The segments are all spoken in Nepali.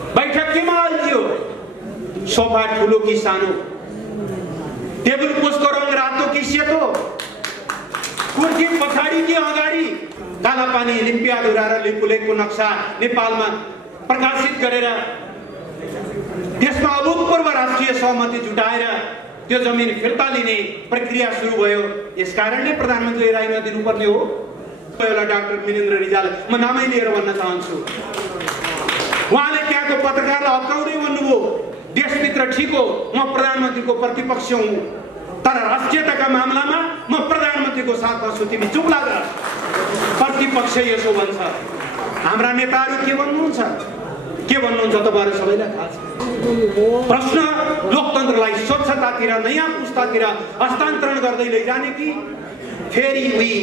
बैठक केमा अल्झियो? सोफा ठुलो कि सानो, टेबल पोस्टको रङ रातो कि सेतो, कुर्सी पछाडि कि अगाडि, कालापानी लिम्पियाधुरा र लिपुलेखको नक्सा नेपालमा प्रकाशित गरेर त्यसमा अभूतपूर्व राष्ट्रिय सहमति जुटाएर त्यो जमिन फिर्ता लिने प्रक्रिया सुरु भयो। यसकारणले प्रधानमन्त्री राय नदिनुपर्ने हो। पहिला डाक्टर मिनेन्द्र रिजाल म नामै लिएर भन्न चाहन्छु, उहाँले त्यहाँको पत्रकारलाई हप्काउँदै भन्नुभयो देशभित्र ठिक हो, म प्रधानमन्त्रीको प्रतिपक्ष हुँ, तर राष्ट्रियताका मामलामा म प्रधानमन्त्रीको साथमा छु, तिमी चुप लाग। प्रतिपक्ष यसो भन्छ। हाम्रा नेताहरू के भन्नुहुन्छ तपाईहरु सबैलाई थाहा छ। प्रश्न लोकतन्त्रलाई स्वच्छतातिर नयाँ पुस्तातिर हस्तान्तरण गर्दै लैजाने कि फेरि उही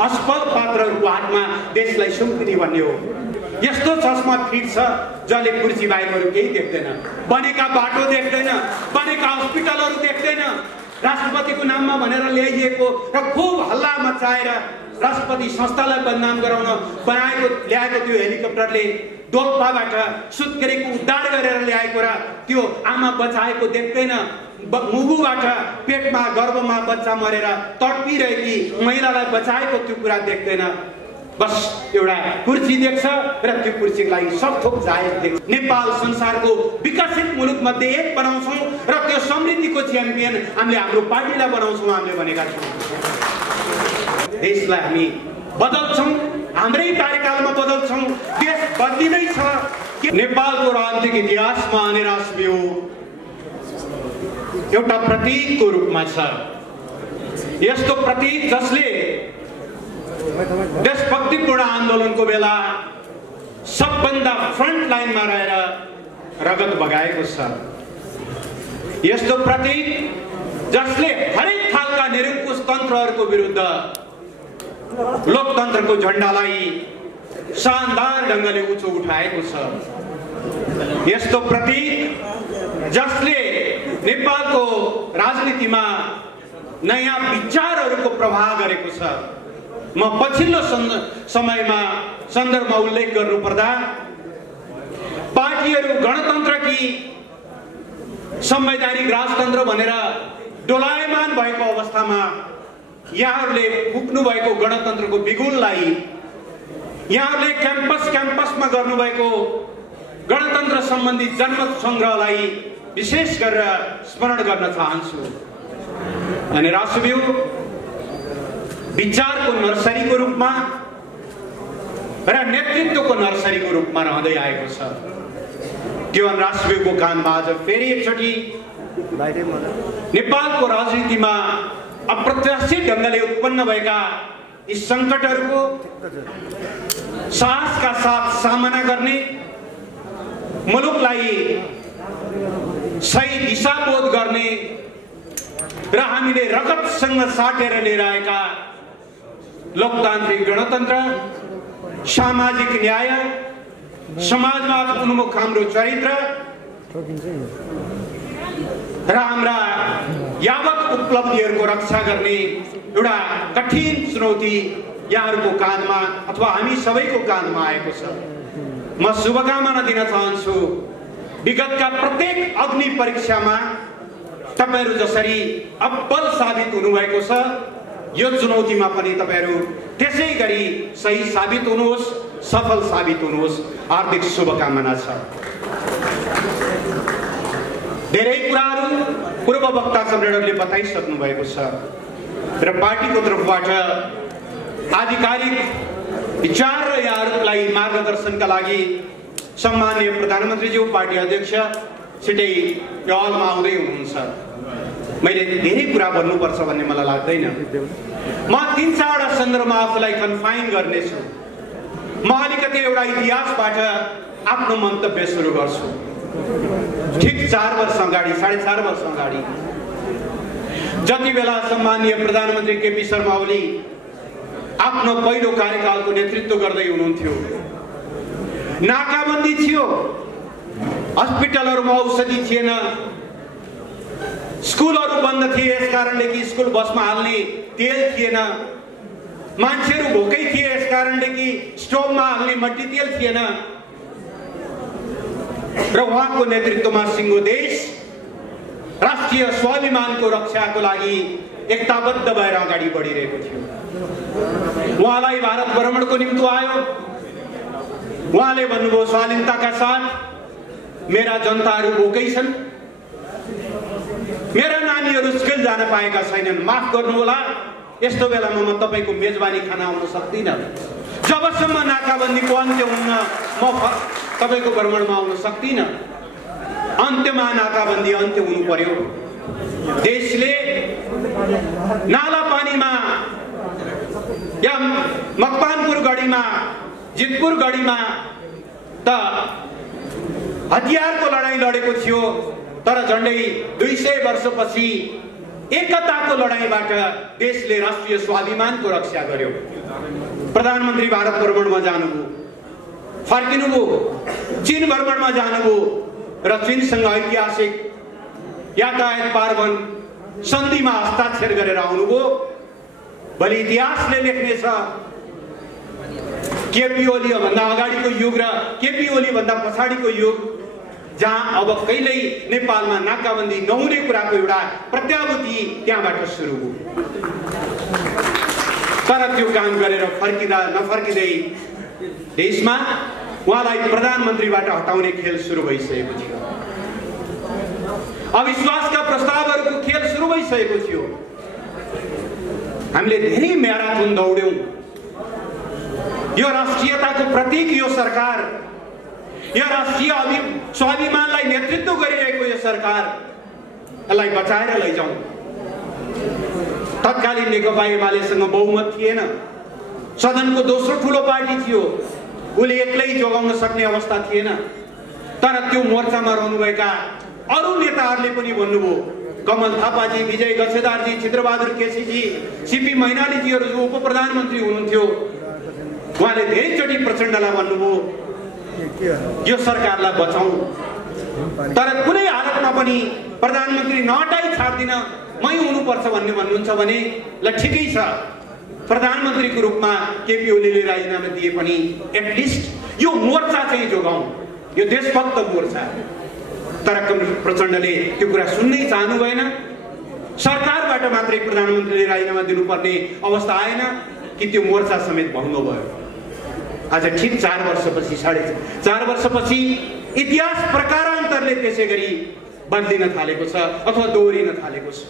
असफल पात्रहरूको हातमा देशलाई सुम्पिने भन्ने हो। यस्तो चस्मा फिट छ जसले कुर्सी बाहेकहरू केही देख्दैन, बनेका बाटो देख्दैन, बनेका हस्पिटलहरू देख्दैन, राष्ट्रपतिको नाममा भनेर ल्याइएको र खुब हल्ला मचाएर राष्ट्रपति संस्थालाई बदनाम गराउन ल्याएको त्यो हेलिकप्टरले डोल्पाबाट सुत्केरीको उद्धार गरेर ल्याएको र त्यो आमा बचाएको देख्दैन, मुगुबाट पेटमा गर्भमा बच्चा मरेर तडपिरहेकी महिलालाई बचाएको त्यो कुरा देख्दैन। बस एउटा कुर्सी देख्छ र त्यो कुर्सीको लागि सब थोक जायज देख्छ। नेपाल संसारको विकसित मुलुक मध्ये एक बनाउँछौँ र त्यो समृद्धिको च्याम्पियन हामीले हाम्रो पार्टीलाई बनाउँछौँ, हामीले भनेका छौँ। देशलाई हामी बदल्छौँ, हाम्रै कार्यकालमा बदल्छौँ, देश बदलिँदैछ। नेपालको राजनीतिक इतिहासमा निराश्रियो एउटा प्रतीकको रूपमा छ। यस्तो प्रतीक जसले देशभक्तिपूर्ण आन्दोलनको बेला सबभन्दा फ्रन्ट लाइनमा रहेर रगत बगाएको छ। यस्तो प्रतीक जसले हरेक खालका निरङ्कुश तन्त्रहरूको विरुद्ध लोकतन्त्रको झण्डालाई शानदार ढङ्गले उँचो उठाएको छ। यस्तो प्रतीक जसले नेपालको राजनीतिमा नयाँ विचारहरूको प्रवाह गरेको छ। म पछिल्लो समयमा सन्दर्भमा उल्लेख गर्नुपर्दा पार्टीहरू गणतन्त्र कि संवैधानिक राजतन्त्र भनेर डोलायमान भएको अवस्थामा यहाँहरूले पुग्नु भएको गणतन्त्रको बिगुललाई, यहाँहरूले क्याम्पसमा गर्नुभएको गणतन्त्र सम्बन्धी जनमत संग्रहलाई विशेष गरेर स्मरण गर्न चाहन्छु। अनि राष्ट्रव्यू विचारको नर्सरीको रूपमा र नेतृत्वको नर्सरीको रूपमा रहँदै आएको छ। त्यो राष्ट्रव्यूको काममा आज फेरि एकचोटि नेपालको राजनीतिमा अप्रत्याशित ढङ्गले उत्पन्न भएका यी सङ्कटहरूको साहसका साथ सामना गर्ने, मुलुकलाई सही दिशाबोध गर्ने र हामीले रगतसँग साटेर लिएर आएका लोकतान्त्रिक गणतन्त्र, सामाजिक न्याय, समाजवाद उन्मुख हाम्रो चरित्र र हाम्रा यावत उपलब्धिहरूको रक्षा गर्ने एउटा कठिन चुनौती यहाँहरूको काँधमा अथवा हामी सबैको काँधमा आएको छ। म शुभकामना दिन चाहन्छु। विगतका प्रत्येक अग्नि परीक्षामा तपाईहरू जसरी अब्बल साबित हुनुभएको छ, यो चुनौतीमा पनि तपाईहरू त्यसै गरी सही साबित हुनुहोस्, सफल साबित हुनुहोस्। हार्दिक शुभकामना छ। धेरै कुराहरू पूर्व वक्ता कमरेडरले बताइसक्नु भएको छ र पार्टीको तर्फबाट आधिकारिक विचार र यहाँहरूलाई मार्गदर्शनका लागि सम्माननीय प्रधानमन्त्रीज्यू, पार्टी अध्यक्ष छिटै यो हलमा आउँदै हुनुहुन्छ। मैले धेरै कुरा भन्नुपर्छ भन्ने मलाई लाग्दैन। म 3-4 सन्दर्भमा आफूलाई कन्फाइन गर्नेछु। म अलिकति एउटा इतिहासबाट आफ्नो मन्तव्य सुरु गर्छु। ठिक 4 वर्ष अगाडि, 4.5 वर्ष अगाडि जति बेला सम्माननीय प्रधानमन्त्री केपी शर्मा ओली आफ्नो पहिलो कार्यकालको नेतृत्व गर्दै हुनुहुन्थ्यो, नाकाबन्दी थियो, हस्पिटलहरुमा औषधि थिएन, स्कुलहरु बन्द थिए यस कारणले कि स्कुल बसमा हाल्ने तेल थिएन, मान्छेहरु भोकै थिए यस कारणले कि स्टोभमा हाल्ने मट्टी तेल थिएन। र उहाँको नेतृत्वमा सिङ्गो देश राष्ट्रिय स्वाभिमानको रक्षाको लागि एकताबद्ध भएर अगाडि बढिरहेको थियो। उहाँलाई भारत भ्रमणको निम्ति आयो। उहाँले भन्नुभयो शालीनताका साथ मेरा जनताहरू भोकै छन्, मेरा नानीहरू स्कुल जान पाएका छैनन्, माफ गर्नुहोला, यस्तो बेलामा म तपाईको मेजबानी खान आउन सक्दिनँ। जबसम्म नाकाबन्दीको अन्त्य हुन्न म तपाईको भ्रमणमा आउन सक्दिनँ। अन्त्यमा नाकाबन्दी अन्त्य हुनु पर्यो। देशले नाला पानीमा या मकवानपुर गढीमा, जितपुर गढीमा त हतियारको लडाईँ लडेको थियो, तर झन्डै 200 वर्षपछि एकताको लडाईँबाट देशले राष्ट्रिय स्वाभिमानको रक्षा गर्यो। प्रधानमन्त्री भारत भ्रमणमा जानुभयो, फर्किनुभयो, चीन भ्रमणमा जानुभयो र चीनसँग ऐतिहासिक यातायात पारवन सन्धिमा हस्ताक्षर गरेर आउनुभयो। भोलि इतिहासले लेख्नेछ केपी ओली भन्दा अगाडिको युग र केपी ओली भन्दा पछाडिको युग, जहाँ अब कहिल्यै नेपालमा नाकाबन्दी नहुने कुराको एउटा प्रत्याभूति त्यहाँबाट सुरु हो। तर त्यो काम गरेर फर्किँदा नफर्किँदै देशमा उहाँलाई प्रधानमन्त्रीबाट हटाउने खेल सुरु भइसकेको थियो। अविश्वासका प्रस्तावहरूको खेल सुरु भइसकेको थियो। हामीले धेरै म्याराथन दौड्यौं। यो राष्ट्रियताको प्रतीक यो सरकार, यो राष्ट्रिय स्वाभिमानलाई नेतृत्व गरिरहेको यो सरकारलाई बचाएर लैजाउँ। तत्कालीन नेकपा एमालेसँग बहुमत थिएन, सदनको दोस्रो ठुलो पार्टी थियो, उसले एक्लै जोगाउन सक्ने अवस्था थिएन। तर त्यो मोर्चामा रहनुभएका अरू नेताहरूले पनि भन्नुभयो, कमल थापाजी, विजय गच्छेदारजी, चित्रबहादुर केसीजी, सीपी मैनालीजीहरू जो उप प्रधानमन्त्री हुनुहुन्थ्यो, उहाँले धेरैचोटि प्रचण्डलाई भन्नुभयो यो सरकारलाई बचाउँ, तर कुनै हालतमा पनि प्रधानमन्त्री नहटाई छाड्दिन, मै हुनुपर्छ भन्ने भन्नुहुन्छ भने ल ठिकै छ, प्रधानमन्त्रीको रूपमा केपी ओलीले राजीनामा दिए पनि एटलिस्ट यो मोर्चा चाहिँ जोगाउँ, यो देशभक्त मोर्चा। तर प्रचण्डले त्यो कुरा सुन्नै चाहनु भएन। सरकारबाट मात्रै प्रधानमन्त्रीले राजीनामा दिनुपर्ने अवस्था आएन कि त्यो मोर्चा समेत भङ्ग भयो। आज ठिक 4 वर्षपछि, 4.5 वर्षपछि इतिहास प्रकारान्तरले त्यसै गरी बदलिन थालेको छ अथवा दोहोरिन थालेको छ।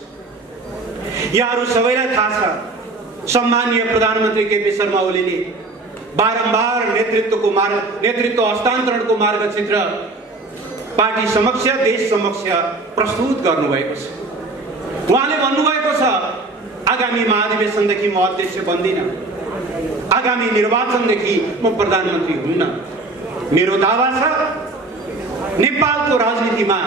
यहाँहरू सबैलाई थाहा छ, सम्माननीय प्रधानमन्त्री केपी शर्मा ओलीले बारम्बार नेतृत्व हस्तान्तरणको मार्गचित्र पार्टी समक्ष, देश समक्ष प्रस्तुत गर्नुभएको छ। उहाँले भन्नुभएको छ आगामी महाधिवेशनदेखि म अध्यक्ष बन्दिनँ, आगामी निर्वाचनदेखि म प्रधानमन्त्री हुन्न। मेरो दावा छ नेपालको राजनीतिमा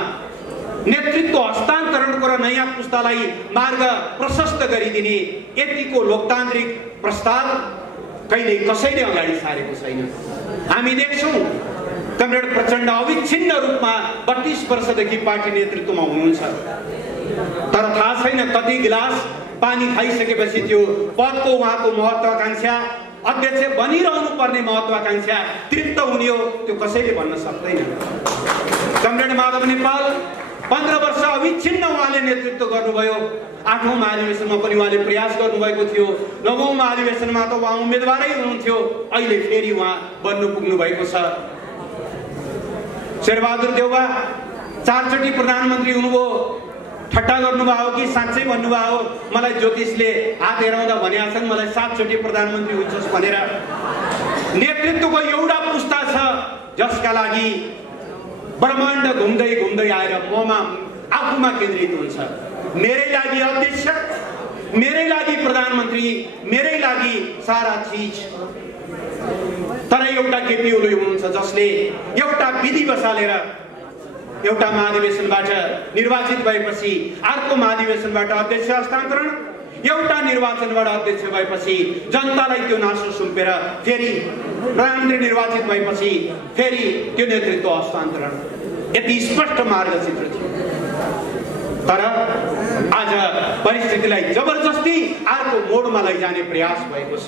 नेतृत्व हस्तान्तरणको र नयाँ पुस्तालाई मार्ग प्रशस्त गरिदिने यतिको लोकतान्त्रिक प्रस्ताव कहिल्यै कसैले अगाडि सारेको छैन। हामी देख्छौँ कमरेड प्रचण्ड अविच्छिन्न रूपमा 32 वर्षदेखि पार्टी नेतृत्वमा हुनुहुन्छ, तर थाहा छैन कति गिलास पानी खाइसकेपछि त्यो पदको उहाँको महत्वाकांक्षा, अध्यक्ष बनिरहनु पर्ने महत्वाकांक्षा तृप्त हुने हो त्यो कसैले भन्न सक्दैन। कमरेड माधव नेपाल 15 वर्ष अविच्छिन्न उहाँले नेतृत्व गर्नुभयो। 8औं महाधिवेशनमा पनि उहाँले प्रयास गर्नुभएको थियो, 9औं महाधिवेशनमा त उहाँ उम्मेदवारै हुनुहुन्थ्यो, अहिले फेरि उहाँ बन्नु पुग्नु भएको छ। शेरबहादुर देउवा 4 चोटि प्रधानमन्त्री हुनुभयो, ठट्टा गर्नुभयो कि साँच्चै भन्नुभयो मलाई ज्योतिषले हात हेराउँदा भनेका छन् मलाई 7 चोटि प्रधानमन्त्री हुन्छस् भनेर। नेतृत्वको एउटा पुस्ता छ जसका लागि ब्रह्माण्ड घुम्दै घुम्दै आएर ममा आफूमा केन्द्रित हुन्छ। मेरै लागि अध्यक्ष, मेरै लागि प्रधानमन्त्री, मेरै लागि सारा चीज। तर एउटा केपी ओली हुनुहुन्छ जसले एउटा विधि बसालेर एउटा महाधिवेशनबाट निर्वाचित भएपछि अर्को महाधिवेशनबाट अध्यक्ष हस्तान्तरण, एउटा निर्वाचनबाट अध्यक्ष भएपछि जनतालाई त्यो नासो सुम्पेर फेरि प्रधानमन्त्री निर्वाचित भएपछि फेरि त्यो नेतृत्व हस्तान्तरण, यति स्पष्ट मार्गचित्र थियो। तर आज परिस्थितिलाई जबरजस्ती अर्को मोडमा लैजाने प्रयास भएको छ।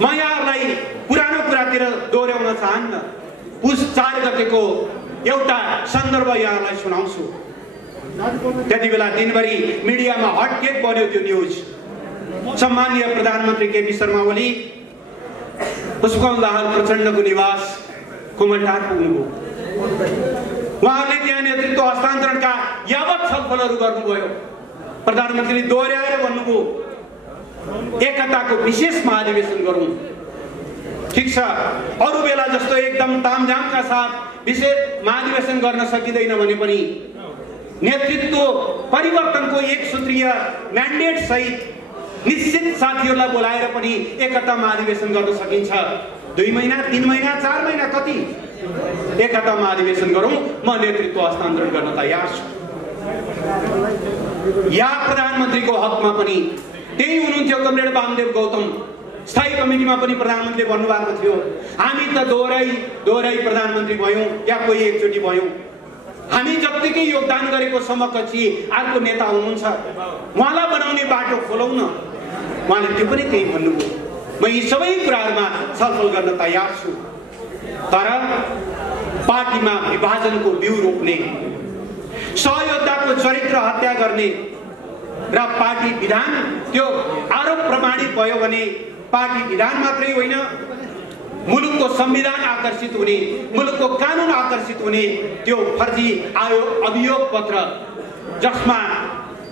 म यहाँहरूलाई पुरानो कुरातिर दोहोर्याउन चाहन्न। पुस 4 गतेको एउटा सन्दर्भ यहाँलाई सुनाउँछु। त्यति बेला दिनभरि मिडियामा हटकेक बन्यो त्यो न्युज। सम्माननीय प्रधानमन्त्री केपी शर्मा ओली पुष्पकमल प्रचण्डको निवास कुमलटार पुग्नुभयो। उहाँले त्यहाँ नेतृत्व हस्तान्तरणका यावत छलफलहरू गर्नुभयो। प्रधानमन्त्रीले दोहोर्याएर भन्नुभयो एकताको विशेष महाधिवेशन गरौँ। ठिक छ, अरू बेला जस्तो एकदम तामझामका साथ विशेष महाधिवेशन गर्न सकिँदैन भने पनि नेतृत्व परिवर्तनको एक सूत्रीय म्यान्डेट सहित निश्चित साथीहरूलाई बोलाएर पनि एकता महाधिवेशन गर्न सकिन्छ। 2 महिना 3 महिना 4 महिना कति एकता महाधिवेशन गरौँ। म नेतृत्व हस्तान्तरण गर्न तयार छु। या प्रधानमन्त्रीको हकमा पनि त्यही हुनुहुन्थ्यो कमरेड वामदेव गौतम। स्थायी कमिटीमा पनि प्रधानमन्त्रीले भन्नुभएको थियो हामी त दोहोरै प्रधानमन्त्री भयौँ या कोही एकचोटि भयौँ। हामी जत्तिकै योगदान गरेको समकक्षी अर्को नेता हुनुहुन्छ, उहाँलाई बनाउने बाटो खोलौँ न। उहाँले त्यो पनि त्यही भन्नुभयो। म यी सबै कुराहरूमा छलफल गर्न तयार छु। तर पार्टीमा विभाजनको बिउ रोप्ने, सहयोद्धाको चरित्र हत्या गर्ने र पार्टी विधान त्यो आरोप प्रमाणित भयो भने पार्टी विधान मात्रै होइन मुलुकको संविधान आकर्षित हुने, मुलुकको कानुन आकर्षित हुने त्यो फर्जी अभियोग पत्र जसमा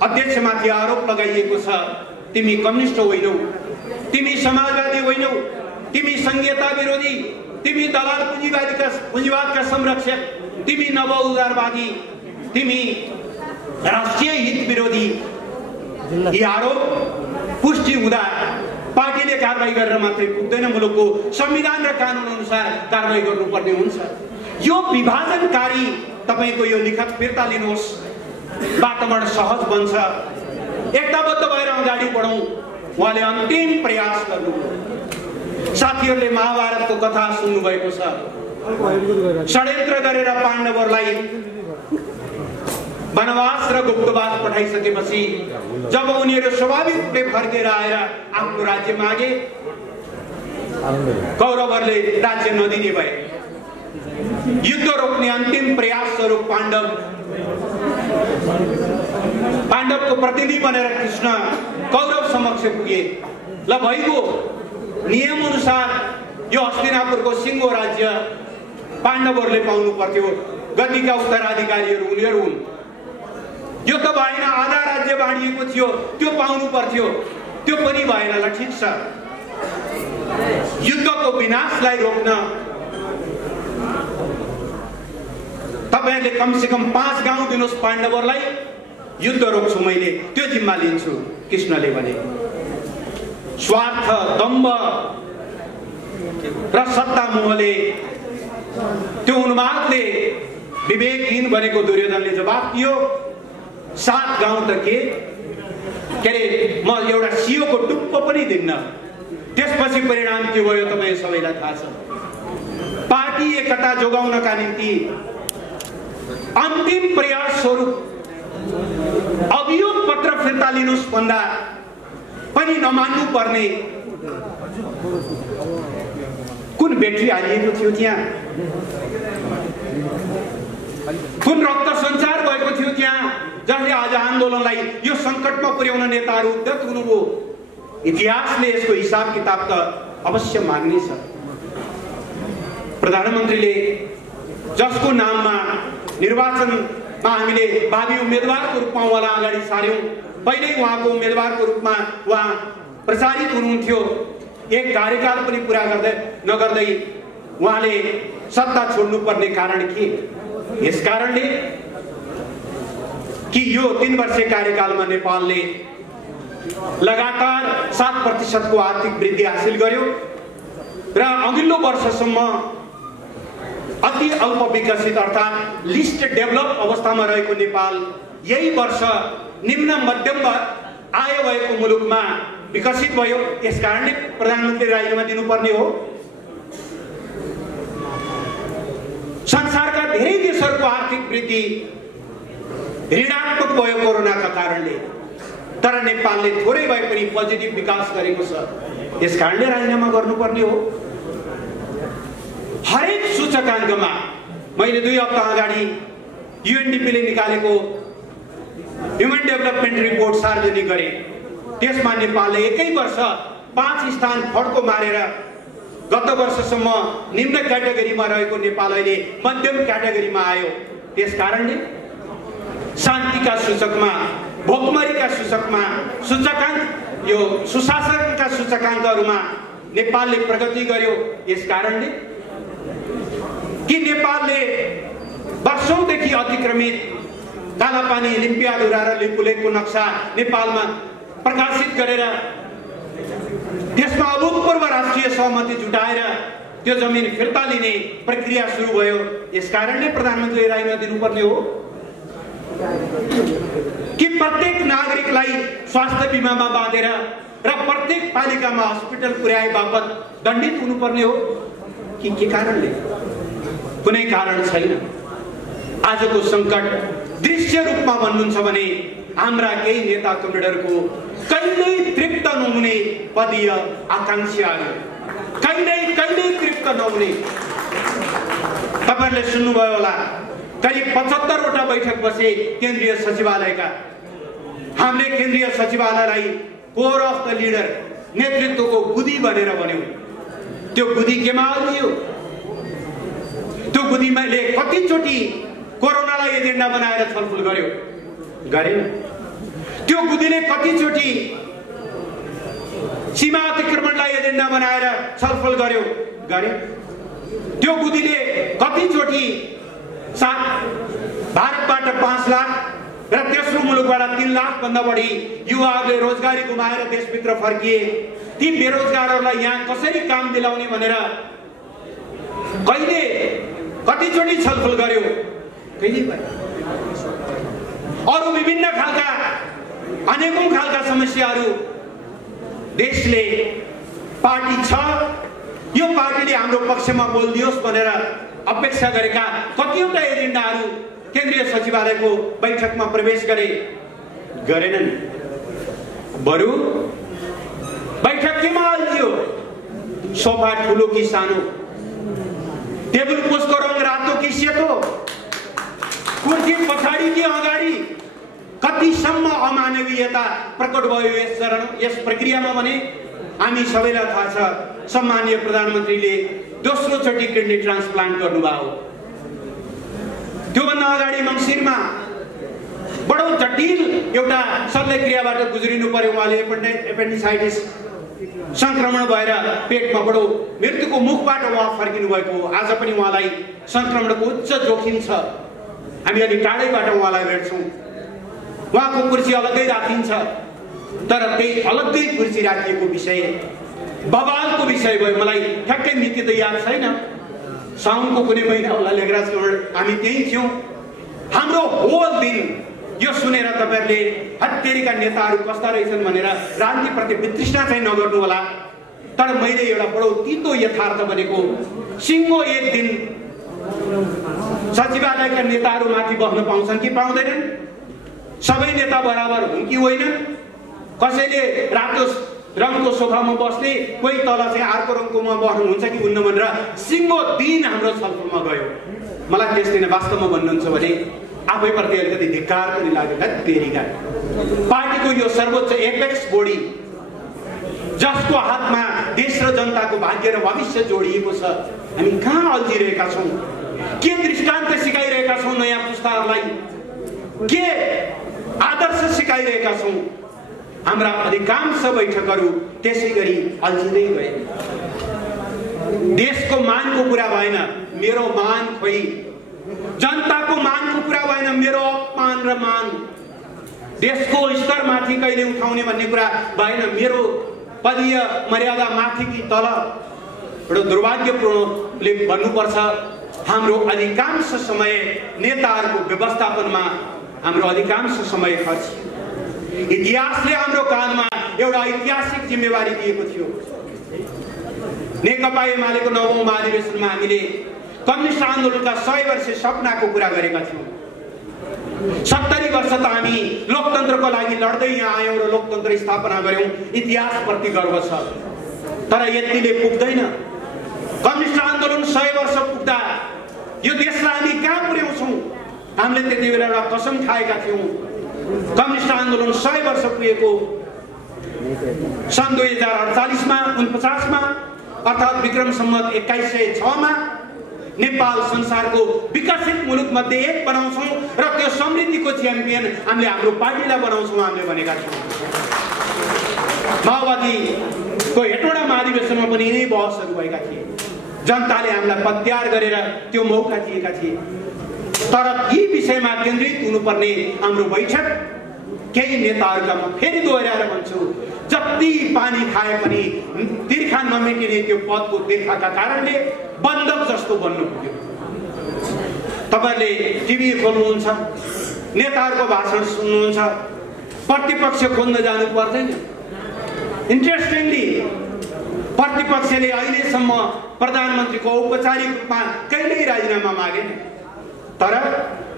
अध्यक्षमाथि आरोप लगाइएको छ तिमी कम्युनिस्ट होइनौ, तिमी समाजवादी होइनौ, तिमी संघीयता विरोधी, तिमी दलाल पुँजीवादका संरक्षक, तिमी नव उदारवादी, तिमी राष्ट्रिय हित विरोधी, यी आरोप पुष्टि हुँदा पार्टीले कारबाही गरेर मात्रै पुग्दैन, मुलुकको संविधान र कानुन अनुसार कारबाही गर्नुपर्ने हुन्छ। यो विभाजनकारी तपाईको यो लिखत फिर्ता लिनुहोस्, वातावरण सहज बन्छ, एकताबद्ध भएर अगाडि बढौँ। उहाँले अन्तिम प्रयास गर्नुभयो। साथीहरूले महाभारतको कथा सुन्नु भएको छ। षड्यन्त्र गरेर पाण्डवहरूलाई वनवास र गुप्तवास पठाइसकेपछि जब उनीहरू स्वाभाविक रूपले फर्केर आएर आफ्नो राज्य मागे, कौरवहरूले राज्य नदिने भए। युद्ध रोक्ने अन्तिम प्रयास स्वरूप पाण्डवको प्रतिनिधि बनेर कृष्ण कौरव समक्ष पुगे। ल भइगयो, नियम अनुसार यो हस्तिनापुरको सिंहो राज्य पाण्डवहरूले पाउनु पर्थ्यो, गद्दीका उत्तराधिकारीहरू उनीहरू हुन्। यो त भएन, आधा राज्य बाँडिएको थियो त्यो पाउनु पर्थ्यो, त्यो पनि भएन। ल ठिक छ, युद्धको विनाशलाई रोक्न तपाईहरुले कमसेकम 5 गाउँ दिनुहोस् पाण्डवहरूलाई, युद्ध रोक्छु मैले, त्यो जिम्मा लिन्छु। कृष्णले भने स्वार्थ, दम्भ र सत्ता मोहले, त्यो उन्मादले विवेकहीन बनेको दुर्योधनले जवाफ दियो 7 गाउँ त के अरे म एउटा सियोको टुप्पो पनि दिन्न। त्यसपछि परिणाम के भयो तपाईँ सबैलाई थाहा छ। पार्टी एकता जोगाउनका निम्ति अन्तिम प्रयास स्वरूप अभियोग पत्र फिर्ता लिनुहोस् भन्दा पनि नमान्नु पर्ने कुन ब्याट्री हालिएको थियो त्यहाँ, कुन रक्त सञ्चार भएको थियो त्यहाँ, जसले आज आन्दोलनलाई यो संकटमा पुर्याउन नेताहरू उद्यत हुनुभयो। इतिहासले यसको हिसाब किताब त अवश्य माग्नेछ। प्रधानमन्त्रीले जसको नाममा निर्वाचनमा हामीले भावी उम्मेदवारको रूपमा उहाँलाई अगाडि सार्यौं, पहिल्यै उहाँको उम्मेदवारको रूपमा उहाँ प्रचारित हुनुहुन्थ्यो। एक कार्यकाल पनि पूरा नगर्दै उहाँले सत्ता छोड्नु पर्ने कारण के? यस कारणले कि यो 3 वर्षे कार्यकालमा नेपालले लगातार 7% को आर्थिक वृद्धि हासिल गर्यो र अघिल्लो वर्षसम्म अति अल्प विकसित अर्थात लिस्ट डेभलप अवस्थामा रहेको नेपाल यही वर्ष निम्न मध्यम आय भएको मुलुकमा विकसित भयो। यस कारणले प्रधानमन्त्री राजीनामा दिनुपर्ने हो। संसारका धेरै देशहरूको आर्थिक वृद्धि ऋणात्मक भयो कोरोनाका कारणले, तर नेपालले थोरै भए पनि पोजिटिभ विकास गरेको छ। यस कारणले राजीनामा गर्नुपर्ने हो। हरेक सूचकाङ्कमा मैले 2 हप्ता अगाडि युएनडीपीले निकालेको ह्युमन डेभलपमेन्ट रिपोर्ट सार्वजनिक गरे। त्यसमा नेपालले एकै वर्ष 5 स्थान फड्को मारेर गत वर्षसम्म निम्न क्याटेगोरीमा रहेको नेपाल अहिले मध्यम क्याटेगोरीमा आयो। त्यसकारणले शान्तिका सूचकमा, भोकमरीका सूचकांक, यो सुशासनका सूचकाङ्कहरूमा नेपालले प्रगति गर्यो। यसकारणले कि नेपालले वर्षौंदेखि अतिक्रमित कालापानी, लिम्पियाधुरा र लिपुलेखको नक्सा नेपालमा प्रकाशित गरेर त्यसमा अभूतपूर्व राष्ट्रिय सहमति जुटाएर त्यो जमिन फिर्ता लिने प्रक्रिया सुरु भयो। यसकारणले प्रधानमन्त्रीले राजीनामा दिनुपर्ने हो कि प्रत्येक नागरिकलाई स्वास्थ्य बीमामा बाँधेर र प्रत्येक पालिकामा हस्पिटल पुर्याए बापत दण्डित हुनुपर्ने हो कि के कारणले? कुनै कारण छैन। आजको संकट दृश्य रूपमा भन्नुहुन्छ भने हाम्रा केही नेता कमरेडरको कहिल्यै तृप्त नहुने पदीय आकांक्षाहरू, कहिल्यै तृप्त नहुने। तपाईहरुले सुन्नुभयो होला, करिब 75 वटा बैठक बसे केन्द्रीय सचिवालयका। हामीले केन्द्रीय सचिवालयलाई कोर अफ द लिडर, नेतृत्वको गुदी भनेर भन्यौं। त्यो गुदी केमा अल्झियो? त्यो गुदीमाले कतिचोटि कोरोनालाई एजेन्डा बनाएर छलफल गर्यो? गरेन। त्यो गुदीले कतिचोटि सीमा अतिक्रमणलाई एजेन्डा बनाएर छलफल गर्यो? गरे। त्यो गुदीले कतिचोटि भारतबाट 5 लाख र तेस्रो मुलुकबाट 3 लाख भन्दा बढी युवाहरूले रोजगारी गुमाएर देशभित्र फर्किए। ती बेरोजगारहरूलाई यहाँ कसरी काम दिलाउने भनेर कहिले कतिचोटि छलफल गर्यो? कहिले भयो? अरु विभिन्न खालका अनेकौं खालका समस्याहरू देशले पार्टी छ, यो पार्टीले हाम्रो पक्षमा बोल्दियोस् भनेर अपेक्षा गरेका कतिवटा एजेन्डाहरू केन्द्रीय सचिवालयको बैठकमा प्रवेश गरेनन्। बरु बैठक केमा अल्झियो? सोफा ठुलो कि सानो, टेबल पोस्टको रङ रातो कि सेतो, कुर्सी पछाडि कि अगाडि, कतिसम्म अमानवीयता प्रकट भयो यस प्रक्रियामा भने हामी सबैलाई थाहा छ। सम्माननीय प्रधानमन्त्रीले दोस्रो चोटि किडनी ट्रान्सप्लान्ट गर्नुभयो। त्योभन्दा अगाडि मङ्सिरमा बडो जटिल एउटा शल्यक्रियाबाट गुज्रिनु पर्यो। उहाँले एपेन्डिसाइटिस संक्रमण भएर पेटमा बडो मृत्युको मुखबाट उहाँ फर्किनु भएको। आज पनि उहाँलाई संक्रमणको उच्च जोखिम छ। हामी अलि टाढैबाट उहाँलाई भेट्छौँ। उहाँको कुर्सी अलग्गै राखिन्छ, तर त्यही अलग्गै कुर्सी राखिएको विषय बवालको विषय भयो। मलाई ठ्याक्कै मिति त याद छैन, साउनको कुनै महिना होला, लेखराजको हामी त्यही थियौँ। हाम्रो होल दिन यो सुनेर तपाईहरुले हत्तेरीका नेताहरू कस्ता रहेछन् भनेर राजनीतिप्रति वितृष्णा चाहिँ नगर्नु होला। तर मैले एउटा बडो तितो यथार्थ भनेको, सिंगो एक दिन सचिवालयका नेताहरू माथि बस्न पाउँछन् कि पाउँदैनन्? सबै नेता बराबर हुन् कि होइनन्? कसैले रातो रङको सोफामा बस्ने, कोही तल चाहिँ अर्को रङकोमा बस्नुहुन्छ कि हुन्न भनेर सिंगो दिन हाम्रो छलफलमा गयो। मलाई त्यस दिन वास्तवमा भन्नुहुन्छ भने आफैप्रति अलिकति धिक्कार पनि लाग्यो। हत्तेरीका पार्टीको यो सर्वोच्च एपेक्स बॉडी जसको हातमा देश र जनताको भाग्य र भविष्य जोडिएको छ, हामी कहाँ अल्झिरहेका छौँ? के दृष्टान्त सिकाइरहेका छौँ नयाँ पुस्ताहरूलाई? के आदर्श सिकाइरहेका छौँ? हाम्रा अधिकांश बैठकहरू त्यसै गरी अल्झिँदै गए। देशको मानको कुरा भएन, मेरो मान खोइ। जनताको मानको कुरा भएन, मेरो अपमान र मान। देशको स्तरमाथि कहिले उठाउने भन्ने कुरा भएन, मेरो पदीय मर्यादा माथि कि तल। बडो दुर्भाग्यपूर्णले भन्नुपर्छ, हाम्रो अधिकांश समय नेताहरूको व्यवस्थापनमा हाम्रो अधिकांश समय खर्च। इतिहासले हाम्रो काँधमा एउटा ऐतिहासिक जिम्मेवारी दिएको थियो। नेकपा एमालेको 9औं महाधिवेशनमा हामीले कम्युनिस्ट आन्दोलनका 100 वर्षे सपनाको कुरा गरेका थियौँ। 70 वर्ष त हामी लोकतन्त्रको लागि लड्दै यहाँ आयौँ र लोकतन्त्र स्थापना गर्यौँ। इतिहासप्रति गर्व छ, तर यतिले पुग्दैन। कम्युनिस्ट आन्दोलन 100 वर्ष पुग्दा यो देशलाई हामी कहाँ पुर्याउँछौँ? हामीले त्यति बेला एउटा कसम खाएका थियौँ। कम्युनिस्ट आन्दोलन 100 वर्ष पुगेको सन् 2048 मा 49 मा अर्थात् विक्रम सम्वत 2106 मा नेपाल संसारको विकसित मुलुक मध्ये एक बनाउँछौँ र त्यो समृद्धिको च्याम्पियन हामीले हाम्रो पार्टीलाई बनाउँछौँ हामीले भनेका थियौँ। माओवादीको हेटौडा महाधिवेशनमा पनि यिनै बहसहरू भएका थिए। जनताले हामीलाई पत्यार गरेर त्यो मौका दिएका थिए। तर यी विषयमा केन्द्रित हुनुपर्ने हाम्रो बैठक केही नेताहरूका म फेरि दोहोर्याएर भन्छु, जति पानी खाए पनि तिर्खा नमेटिने त्यो पदको देखाका कारणले बन्दक जस्तो बन्नु पुग्यो। तपाईहरुले टिभी खोल्नुहुन्छ, नेताहरूको भाषण सुन्नुहुन्छ, प्रतिपक्ष खोज्न जानु पर्दैन। इन्ट्रेस्टिङली प्रतिपक्षले अहिलेसम्म प्रधानमन्त्रीको औपचारिक रूपमा कहिल्यै राजीनामा मागेन। तर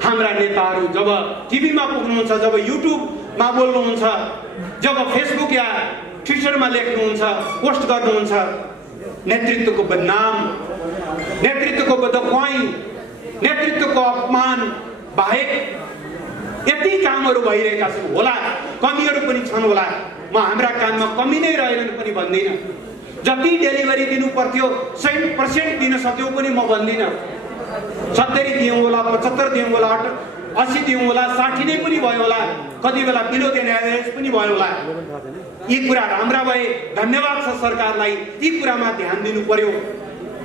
हाम्रा नेताहरू जब टिभीमा पुग्नुहुन्छ, जब युट्युबमा बोल्नुहुन्छ, जब फेसबुक या ट्विटरमा लेख्नुहुन्छ, पोस्ट गर्नुहुन्छ, नेतृत्वको बदनाम, नेतृत्वको बदख्वाई, नेतृत्वको अपमान बाहेक यति कामहरू भइरहेका छन्। होला कमीहरू पनि छन् होला, म हाम्रा काममा कमी नै रहेनन् पनि भन्दिनँ। जति डेलिभरी दिनु पर्थ्यो 100% दिन सक्यौ पनि म भन्दिनँ। 70 दियौँ होला, 75 दियौँ होला, 80 दियौँ होला, 60 नै पनि भयो होला, कति बेला बिलो देने एभरेज पनि भयो होला। यी कुरा राम्रा भए धन्यवाद छ सरकारलाई। यी कुरामा ध्यान दिनु पर्यो।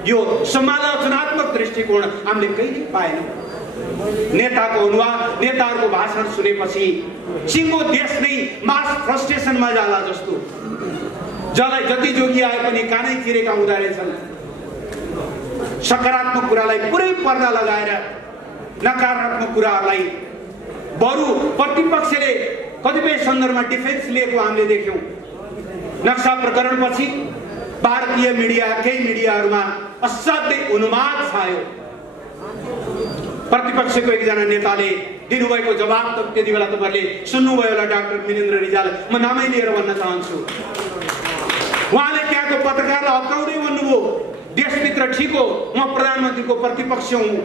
यो समालोचनात्मक दृष्टिकोण हामीले कहिल्यै पाएनौँ। नेताको अनुवाद, नेताहरूको भाषण सुनेपछि सिङ्गो देश नै मास फ्रस्ट्रेसनमा जाला जस्तो। जसलाई जति जोगी आए पनि कानै चिरेका हुँदा रहेछन्। सकारात्मक कुरालाई पुरै पर्दा लगाएर नकारात्मक कुराहरूलाई बरु प्रतिपक्षले कतिपय सन्दर्भमा डिफेन्स लिएको हामीले देख्यौँ। नक्सा प्रकरणपछि भारतीय मिडिया, केही मिडियाहरूमा असाध्यै उन्माद छायो। प्रतिपक्षको एकजना नेताले दिनुभएको जवाब त त्यति बेला तपाईहरुले सुन्नुभयो होला, डाक्टर मिनेन्द्र रिजाल, म नामै लिएर भन्न चाहन्छु। उहाँले त्यहाँको पत्रकारलाई हप्काउँदै भन्नुभयो, देशभित्र ठिक हो, म प्रधानमन्त्रीको प्रतिपक्ष हुँ,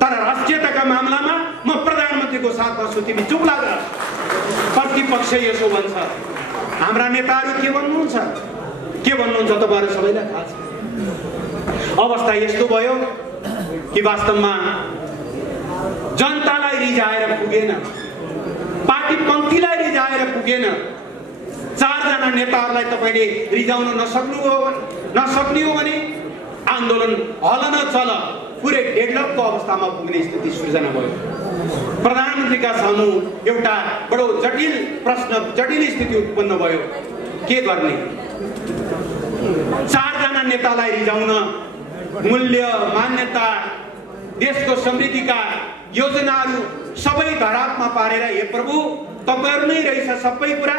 तर राष्ट्रियताका मामलामा म प्रधानमन्त्रीको साथमा छु, तिमी चुप लाग। प्रतिपक्ष यसो भन्छ। हाम्रा नेताहरू के भन्नुहुन्छ तपाईहरु सबैलाई थाहा छ। अवस्था यस्तो भयो कि वास्तवमा जनतालाई रिझाएर पुगेन, पार्टी पङ्क्तिलाई रिझाएर पुगेन। 4 जना नेताहरूलाई तपाईले रिझाउन नसक्ने हो भने आन्दोलन हल न चल पुरै डेडलकको अवस्थामा पुग्ने स्थिति सृजना भयो। प्रधानमन्त्रीका सामु एउटा बडो जटिल प्रश्न, जटिल स्थिति उत्पन्न भयो। के गर्ने? 4 जना नेतालाई रिझाउन मूल्य, मान्यता, देशको समृद्धिका योजनाहरू सबै धरापमा पारेर, हे प्रभु तपाईहरु नै रहेछ सबै कुरा,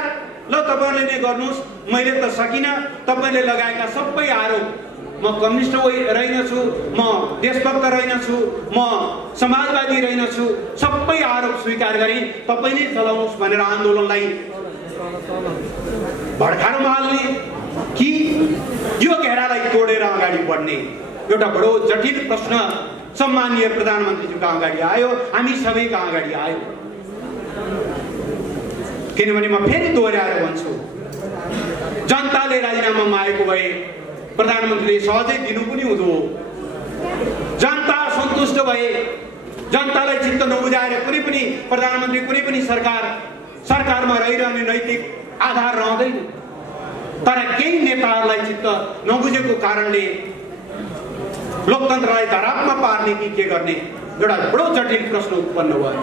ल तपाईहरुले नै गर्नुस्, मैले त सकिनँ, तपाईले लगाएका सबै आरोप, म कम्युनिस्ट रहेनछु, म देशभक्त रहेनछु, म समाजवादी रहेनछु, सबै आरोप स्वीकार गरी तपाईले चलाउनुस् भनेर आन्दोलनलाई भड्कारोमा हाल्ने कि यो घेरालाई तोडेर अगाडि बढ्ने एउटा बडो जटिल प्रश्न सम्माननीय प्रधानमन्त्रीज्यूका अगाडि आयो, हामी सबैका अगाडि आयो। किनभने म फेरि दोहोर्याएर भन्छु, जनताले राजीनामा मागेको भए प्रधानमन्त्रीले सहजै दिनु पनि हुँदो। जनता सन्तुष्ट भए, जनतालाई चित्त नबुझाएर कुनै पनि प्रधानमन्त्री, कुनै पनि सरकारमा रहिरहने नैतिक आधार रहँदैन। तर केही नेताहरूलाई चित्त नबुझेको कारणले लोकतन्त्रलाई धरापमा पार्ने कि के गर्ने एउटा बडो जटिल प्रश्न उत्पन्न भयो।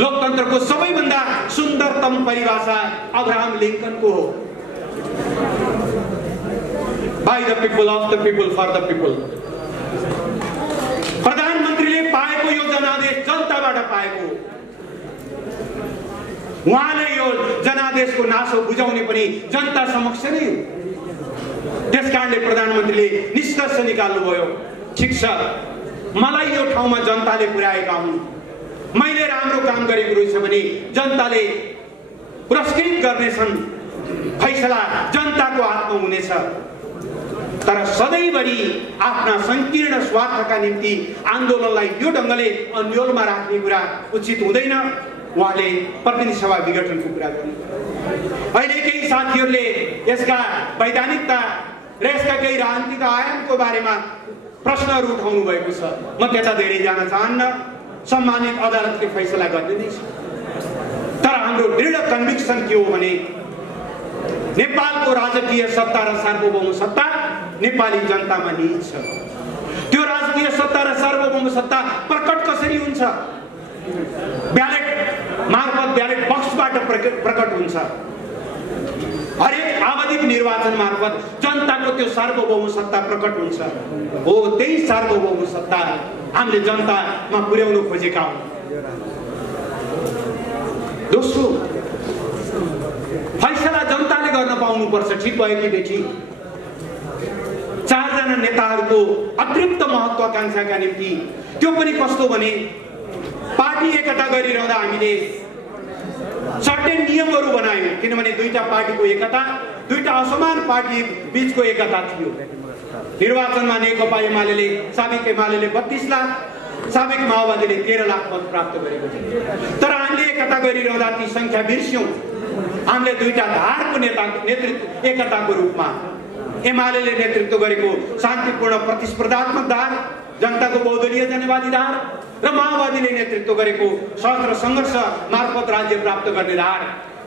लोकतन्त्रको सबैभन्दा सुन्दरतम परिभाषा अब्राहम लिंकनको हो, by the people, of the people, for the people. प्रधानमन्त्रीले पाएको यो जनादेश जनताबाट पाएको, उहाँले यो जनादेशको नासो बुझाउने पनि जनता समक्ष नै हो। त्यसकारणले प्रधानमन्त्रीले निष्कर्ष निकाल्नुभयो, ठिक छ, मलाई यो ठाउँमा जनताले पुर्याएका हुन्, मैले राम्रो काम गरेको रहेछ भने जनताले पुरस्कृत गर्नेछन्, फैसला जनताको हातमा हुनेछ। तर सधैँभरि आफ्ना संकीर्ण स्वार्थका निम्ति आन्दोलनलाई यो ढङ्गले अन्योलमा राख्ने कुरा उचित हुँदैन। उहाँले प्रतिनिधि सभा विघटनको कुरा गर्नु। अहिले केही साथीहरूले यसका वैधानिकता र यसका केही राजनीतिक आयामको बारेमा प्रश्नहरू उठाउनु भएको छ। म त्यता धेरै जान चाहन्न, सम्मानित अदालतले फैसला गर्दै छ। तर हाम्रो दृढ कन्भिक्सन के हो भने नेपालको राजकीय सत्ता र सार्वभौम सत्ता नेपाली जनतामा निहित छ। त्यो राजकीय सत्ता र सार्वभौम सत्ता प्रकट कसरी हुन्छ? ब्यालेट मार्फत, ब्यालेट बक्सबाट प्रकट हुन्छ। हरेक आवधिक निर्वाचन मार्फत जनताको त्यो सार्वभौम सत्ता प्रकट हुन्छ। हो, त्यही सार्वभौम सत्ता हामीले जनतामा पुर्याउन खोजेका हौं। दोस्रो, फैसला जनताले गर्न पाउनुपर्छ, ठिक भयो कि बेठी। 4 जना नेताहरूको अतिरिक्त महत्वाकांक्षाका निम्ति त्यो पनि कस्तो भने पार्टी एकता गरिरहँदा हामीले सर्टेन नियमहरू बनायौं, किनभने दुईटा पार्टीको एकता, दुईटा असमान पार्टी बीचको एकता थियो। निर्वाचनमा नेकपा एमाले, साबिक एमाले 32 लाख, साबिक माओवादीले 13 लाख मत प्राप्त गरेको थियो। तर हामीले एकता गरिरहँदा ती संख्या बिर्स्यौं। हामीले दुईटा धारको नेतृत्व एकताको रूपमा एमाले नेतृत्व गरेको शान्तिपूर्ण प्रतिस्पर्धात्मक धार, जनताको बहुदलीय जनवादी धार र माओवादीले नेतृत्व गरेको सशस्त्र सङ्घर्ष मार्फत राज्य प्राप्त गर्ने धार,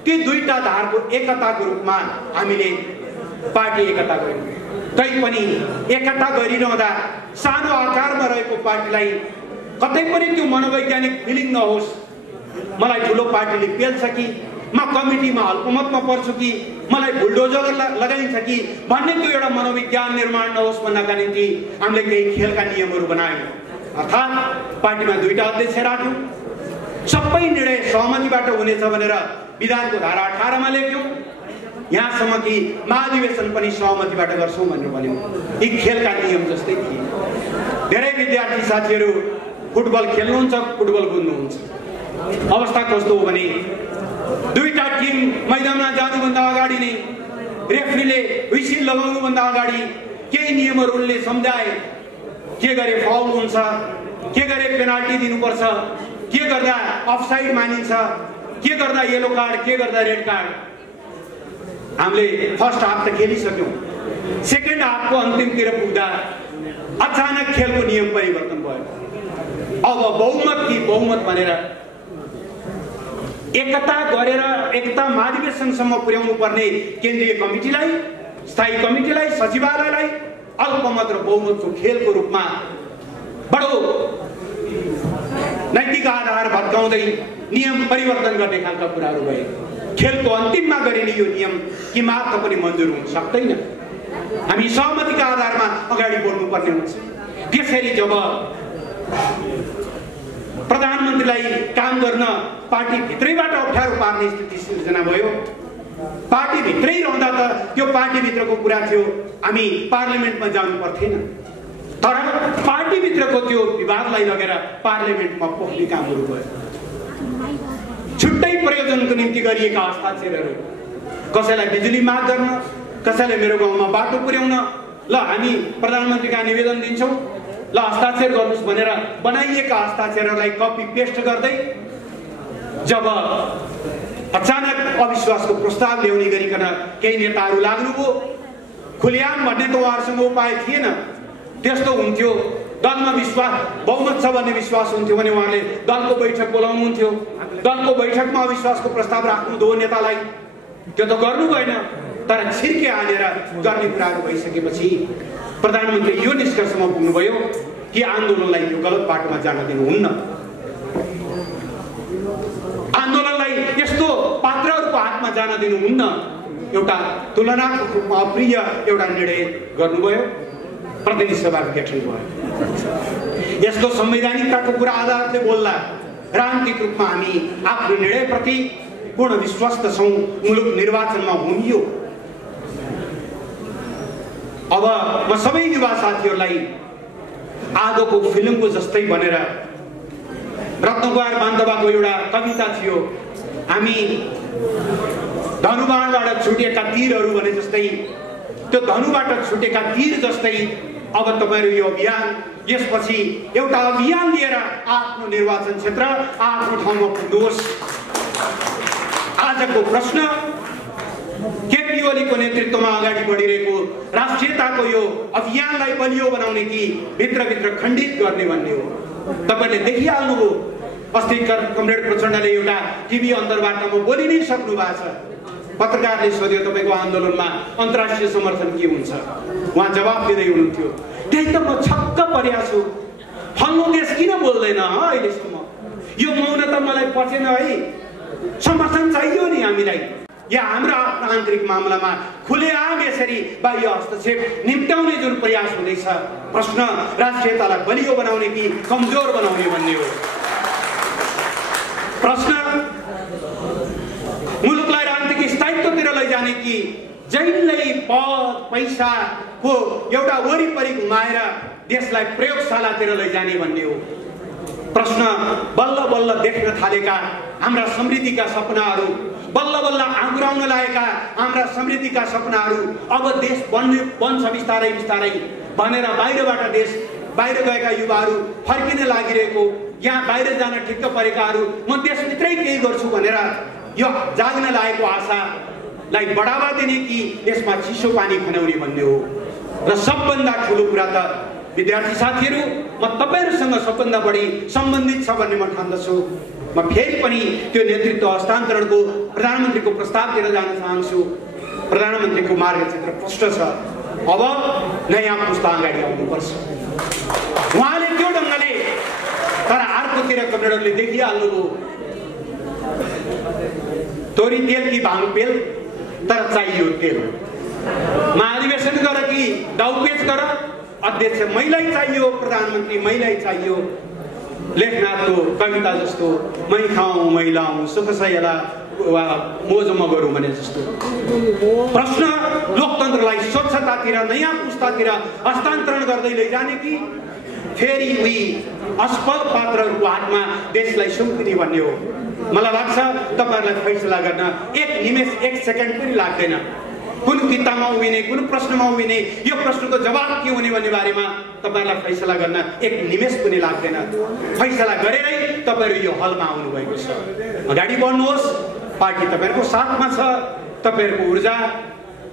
ती दुईटा धारको एकताको रूपमा हामीले पार्टी एकता गर्यौं। तै पनि एकता गरिरहँदा सानो आकारमा रहेको पार्टीलाई कतै पनि त्यो मनोवैज्ञानिक फिलिङ नहोस्, मलाई ठुलो पार्टीले पेल्छ कि, म कमिटीमा अल्पमतमा पर्छु कि, मलाई बुलडोजर लगाइन्छ कि भन्ने त्यो एउटा मनोविज्ञान निर्माण नहोस् भन्नका निम्ति हामीले केही खेलका नियमहरू बनायौं। अर्थात् पार्टीमा दुईटा अध्यक्ष राख्यौं, सबै निर्णय सहमतिबाट हुनेछ भनेर विधानको धारा 18 मा लेख्यौं, यहाँसम्म कि महाधिवेशन पनि सहमतिबाट गर्छौं भनेर भन्यौं। यी खेलका नियम जस्तै थिए। धेरै विद्यार्थी साथीहरू फुटबल खेल्नुहुन्छ, फुटबल बुझ्नुहुन्छ। अवस्था कस्तो हो भने दुईटा टिम मैदानमा जानुभन्दा अगाडि नै रेफ्रीले हुइसिल लगाउनुभन्दा अगाडि केही नियमहरूले सम्झाए। के गरे फाउल हुन्छ, के गरे पेनाल्टी दिनुपर्छ, के गर्दा अफसाइड मानिन्छ, के गर्दा येलो कार्ड, के गर्दा रेड कार्ड। हामीले फर्स्ट हाफ त खेलिसक्यौं। सेकेन्ड हाफको अन्तिमतिर पुग्दा अचानक खेलको नियम परिवर्तन भयो। अब बहुमत कि बहुमत भनेर एकता गरेर एकता महाधिवेशनसम्म पुर्याउनु पर्ने केन्द्रीय कमिटीलाई, स्थायी कमिटीलाई, सचिवालयलाई अल्पमत र बहुमतको खेलको रूपमा बडो नैतिक आधार भत्काउँदै नियम परिवर्तन गर्ने खालका कुराहरू भए। खेलको अन्तिममा गरिने यो नियम कि मात्र पनि मन्जुर हुन सक्दैन। हामी सहमतिका आधारमा अगाडि बढ्नुपर्ने हुन्छ। त्यसरी जब प्रधानमन्त्रीलाई काम गर्न पार्टी भित्रैबाट अप्ठ्यारो पार्ने स्थिति सिर्जना भयो। पार्टी भित्रै रहँदा त त्यो पार्टी भित्रको कुरा थियो, हामी पार्लिमेन्टमा जानु पर्थेन। तर पार्टी भित्रको त्यो विवादलाई लगेर पार्लिमेन्टमा पोख्ने कामहरू भयो। छुट्टै प्रयोजनको निम्ति गरिएका हस्ताक्षरहरू, कसैलाई बिजुली माग गर्न, कसैले मेरो गाउँमा बाटो पुर्याउन, ल हामी प्रधानमन्त्रीका निवेदन दिन्छौँ, ल हस्ताक्षर गर्नुहोस् भनेर बनाइएका हस्ताक्षरहरूलाई कपी पेस्ट गर्दै जब अचानक अविश्वासको प्रस्ताव ल्याउने गरिकन केही नेताहरू लाग्नुभयो, खुल्याम भन्ने त उहाँहरूसँग उपाय थिएन। त्यस्तो हुन्थ्यो दलमा विश्वास, बहुमत छ भन्ने विश्वास हुन्थ्यो भने उहाँले दलको बैठक बोलाउनुहुन्थ्यो, दलको बैठकमा अविश्वासको प्रस्ताव राख्नु दो नेतालाई, त्यो त गर्नु भएन। तर छिर्के हालेर गर्ने कुराहरू भइसकेपछि प्रधानमन्त्री यो निष्कर्षमा पुग्नुभयो कि आन्दोलनलाई यो गलत बाटोमा जान दिनुहुन्न। आन्दोलनलाई यस्तो पात्रहरूको हातमा जान दिनुहुन्न। एउटा तुलनात्मक रूपमा अप्रिय एउटा निर्णय गर्नुभयो, प्रतिनिधि सभा गठन भयो। यसको संवैधानिकताको कुरा अदालतले बोल्दा राजनीतिक रूपमा हामी आफ्नो निर्णयप्रति पूर्ण विश्वस्त छौँ। मुलुक निर्वाचनमा हुमियो। अब म सबै युवा साथीहरूलाई आगोको फिल्मको जस्तै भनेर, रत्नकुमार बान्तवाको एउटा कविता थियो, हामी धनुबाणबाट छुटेका तीरहरू भने जस्तै त्यो धनुबाट छुटेका तीर जस्तै अब तपाईहरु यो अभियान यसपछि एउटा अभियान लिएर आफ्नो निर्वाचन क्षेत्र आफ्नो ठाउँमा पुग्नुहोस्। आजको प्रश्न केपी ओलीको नेतृत्वमा अगाडि बढिरहेको राष्ट्रियताको यो अभियानलाई बलियो बनाउने कि भित्रभित्र खण्डित गर्ने भन्ने हो। तपाईले देखिहाल्नुभयो अस्ति कमरेड प्रचण्डले एउटा टिभी अन्तर्वार्तामा बोलि नै सक्नु भएको छ। पत्रकारले सोध्यो तपाईको आन्दोलनमा अन्तर्राष्ट्रिय समर्थन के हुन्छ, उहाँ जवाफ दिँदै हुनुहुन्थ्यो त्यही त म छक्क परेको छु, फल्नु देश किन बोल्दैन अहिलेसम्म, यो मौनता मलाई पचेन है, समर्थन चाहियो नि हामीलाई। या हाम्रो आन्तरिक मामलामा खुलेआम यसरी बाह्य हस्तक्षेप निम्त्याउने जुन प्रयास हुँदैछ, प्रश्न राष्ट्रियतालाई बलियो बनाउने कि कमजोर बनाउने भन्ने हो। प्रश्न मुलुकलाई राजनीतिक स्थायित्वतिर लैजाने कि जहिल्यै पद पैसाको एउटा वरिपरि घुमाएर देशलाई प्रयोगशालातिर लैजाने भन्ने हो। प्रश्न बल्ल बल्ल देख्न थालेका हाम्रा समृद्धिका सपनाहरू, बल्ल बल्ल आँगुराउन लागेका हाम्रा समृद्धिका सपनाहरू अब देश बन्छ बिस्तारै बिस्तारै भनेर बाहिरबाट देश बाहिर गएका युवाहरू फर्किन लागिरहेको, यहाँ बाहिर जान ठिक्क परेकाहरू म देशभित्रै केही गर्छु भनेर यो जाग्न लागेको आशालाई बढावा दिने कि यसमा चिसो पानी खनाउने भन्ने हो। र सबभन्दा ठुलो कुरा त विद्यार्थी साथीहरू, म तपाईहरुसँग सबभन्दा बढी सम्बन्धित छ भन्ने म ठान्दछु। म फेरि पनि त्यो नेतृत्व हस्तान्तरणको प्रधानमन्त्रीको प्रस्तावतिर जान चाहन्छु। प्रधानमन्त्रीको मार्गचित्र प्रष्ट छ, अब नयाँ पुस्ता अगाडि आउनुपर्छ। उहाँले त्यो ढङ्गले तर अर्कोतिर कमरेडहरूले देखिहाल्नुभयो तोरी तेल कि भाङ पेल, तर चाहियो तेल। महाधिवेशन गर कि दाउपेच गर, अध्यक्ष महिलाई चाहियो, प्रधानमन्त्री महिलाई चाहियो। लेखनाथको कविता जस्तो मै खाऊँ मै लाऊँ सुख सयला मोज म गरौँ भने जस्तो। प्रश्न लोकतन्त्रलाई स्वच्छतातिर नयाँ पुस्तातिर हस्तान्तरण गर्दै लैजाने कि फेरि उही असफल पात्रहरूको हातमा देशलाई सुम्पिने भन्ने हो। मलाई लाग्छ तपाईहरुलाई फैसला गर्न एक निमेष एक सेकेन्ड पनि लाग्दैन। कुन किताबमा उभिने, कुन प्रश्नमा उभिने, यो प्रश्नको जवाब के हुने भन्ने बारेमा तपाईहरुलाई फैसला गर्न एक निमेष पनि लाग्दैन। फैसला गरेरै तपाईहरु यो हलमा आउनु भएको छ। अगाडि बढ्नुहोस्, पार्टी तपाईहरुको साथमा छ। तपाईहरुको ऊर्जा,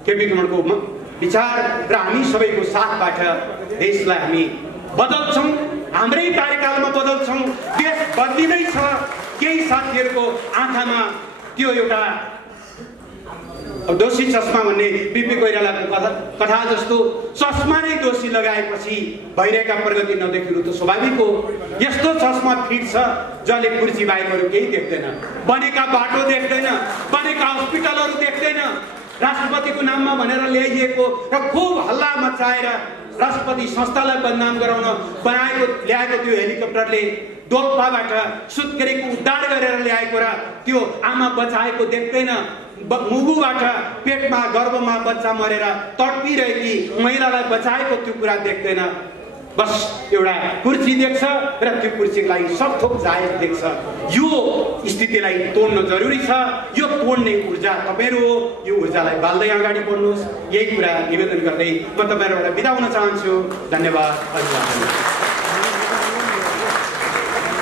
केपी कमलको विचार र हामी सबैको साथबाट देशलाई हामी बदल्छौं, हाम्रै कार्यकालमा बदल्छौं। देश बदलिँदैछ। केही साथीहरुको आँखामा त्यो एउटा दोषी चस्मा भन्ने बिपी कोइरालाको कथा जस्तो चस्मा नै दोषी लगाएपछि भइरहेका प्रगति नदेखिनु त स्वाभाविक हो। यस्तो चस्मा फिट छ जसले कुर्सी बाहेकहरू केही देख्दैन, बनेका बाटो देख्दैन, बनेका हस्पिटलहरू देख्दैन, राष्ट्रपतिको नाममा भनेर ल्याइएको र खूब हल्ला मचाएर राष्ट्रपति संस्थालाई बदनाम गराउन ल्याएको त्यो हेलिकप्टरले डोल्पाबाट सुत्केरीको उद्धार गरेर ल्याएको र त्यो आमा बचाएको देख्दैन, मुगुबाट पेटमा गर्भमा बच्चा मरेर तडपिरहेकी महिलालाई बचाएको त्यो कुरा देख्दैन। बस एउटा कुर्सी देख्छ र त्यो कुर्सीलाई सबथोक जायज देख्छ। यो स्थितिलाई तोड्न जरुरी छ। यो तोड्ने ऊर्जा तपाईहरु हो। यो ऊर्जालाई बाल्दै अगाडि बढ्नुहोस्। यही कुरा निवेदन गर्दै म तपाईहरुलाई बिदा हुन चाहन्छु। धन्यवाद।